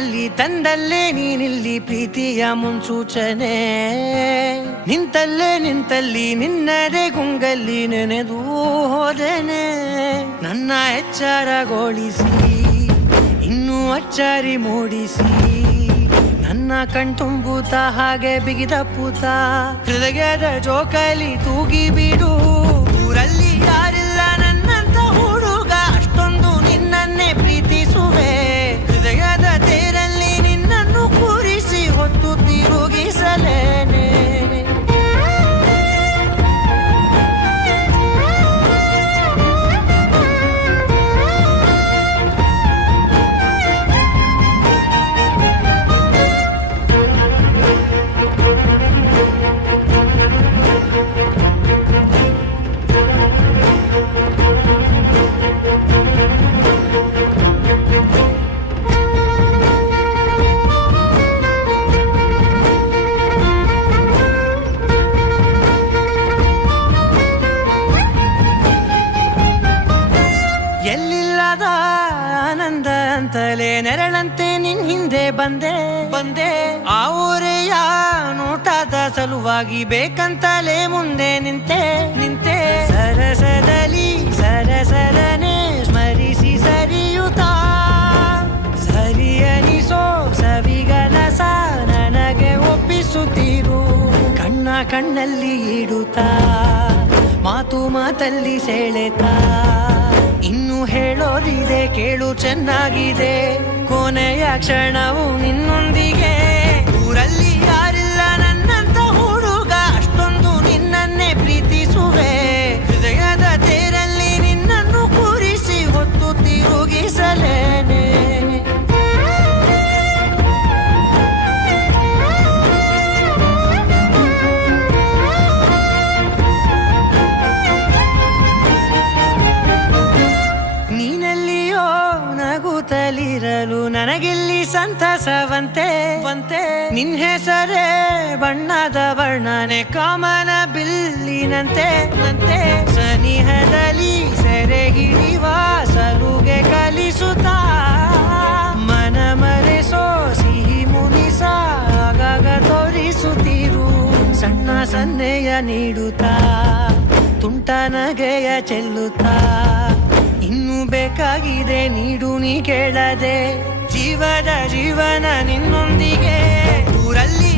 ಮನೆಯಲ್ಲಿ ತಂದಲ್ಲೇ ನೀನಿಲ್ಲಿ ಪ್ರೀತಿಯ ಮುನ್ಸೂಚನೆ ನಿಂತಲ್ಲಿ ನಿನ್ನದೇ ಗುಂಗಲ್ಲಿ ನೆನೆದು ಹೋದೆನೆ ನನ್ನ ಎಚ್ಚರಗೊಳಿಸಿ ಇನ್ನೂ ಅಚ್ಚರಿ ಮೂಡಿಸಿ ನನ್ನ ಕಣ್ತುಂಬುತ್ತ ಹಾಗೆ ಬಿಗಿದ ಪೂತ ಹೃದಯದ ಜೋಕಾಲಿ ತೂಗಿ ಬಿಡು ಊರಲ್ಲಿ ಯಾರಿಲ್ಲ ನನ್ನಂತ ಹುಡುಗ ಅಷ್ಟೊಂದು ನಿನ್ನನ್ನೇ ಪ್ರೀತಿಸುವೆ ಹೃದಯದ ತೇರಲ್ಲಿ ನಿನ್ನನ್ನು ಕೂರಿಸಿ ಹೊತ್ತು ತಿರುಗಿಸಲೇನೆ ಎಲ್ಲಿಲ್ಲದ ಆನಂದ ಅಂತಲೇ ನೆರಳಂತೆ ನಿನ್ ಹಿಂದೆ ಬಂದೆ ಆ ಊರೆಯ ನೋಟದ ಸಲುವಾಗಿ ಬೇಕಂತಲೇ ಮುಂದೆ ನಿಂತೆ ಸರಸದಲ್ಲಿ ಸರಸರನೆ ಸ್ಮರಿಸಿ ಸರಿಯುತ್ತಾ ಸರಿಯನಿಸೋ ಸವಿಗನಸ ನನಗೆ ಒಪ್ಪಿಸುತ್ತೀರು ಕಣ್ಣಲ್ಲಿ ಇಡುತ್ತಾ ಮಾತಲ್ಲಿ ಸೆಳೆತಾ ಇನ್ನು ಹೇಳೋದಿದೆ ಕೇಳು ಚೆನ್ನಾಗಿದೆ ಕೊನೆಯ ಕ್ಷಣವು ನಿನ್ನೊಂದಿಗೆ ಊರಲ್ಲಿ ಯಾರಿಲ್ಲ ನನ್ನಂತ ಹುಡುಗ ಅಷ್ಟೊಂದು ನಿನ್ನನ್ನೇ ಪ್ರೀತಿಸುವೆ ಹೃದಯದ ತೇರಲ್ಲಿ ನಿನ್ನನ್ನು ಕೂರಿಸಿ ಹೊತ್ತು ತಿರುಗಿಸಲೇನೆ ನಗುತ್ತಲಿರಲು ನನಗಿಲ್ಲಿ ಸಂತಸವಂತೆ ನಿನ್ ಹೆಸರೇ ಬಣ್ಣದ ವರ್ಣನೆ ಕಾಮನ ಬಿಲ್ಲಿನಂತೆ ಸನಿಹದಲ್ಲಿ ಸೆರೆ ಹಿಡಿಯುವ ಸಲುಗೆ ಕಲಿಸುತ್ತಾ ಮನ ಮರೆಸೋ ಸಿಹಿ ಮುನಿಸ ಆಗಾಗ ತೋರಿಸುತ್ತೀರು ಸಣ್ಣ ಸನ್ನೆಯ ನೀಡುತ್ತಾ ತುಂಟ ನಗೆಯ ಚೆಲ್ಲುತ್ತಾ ಇನ್ನು ಬೇಕಾಗಿದೆ ನೀಡು ನೀ ಕೇಳದೆ ಜೀವನ ನಿನ್ನೊಂದಿಗೆ ಊರಲ್ಲಿ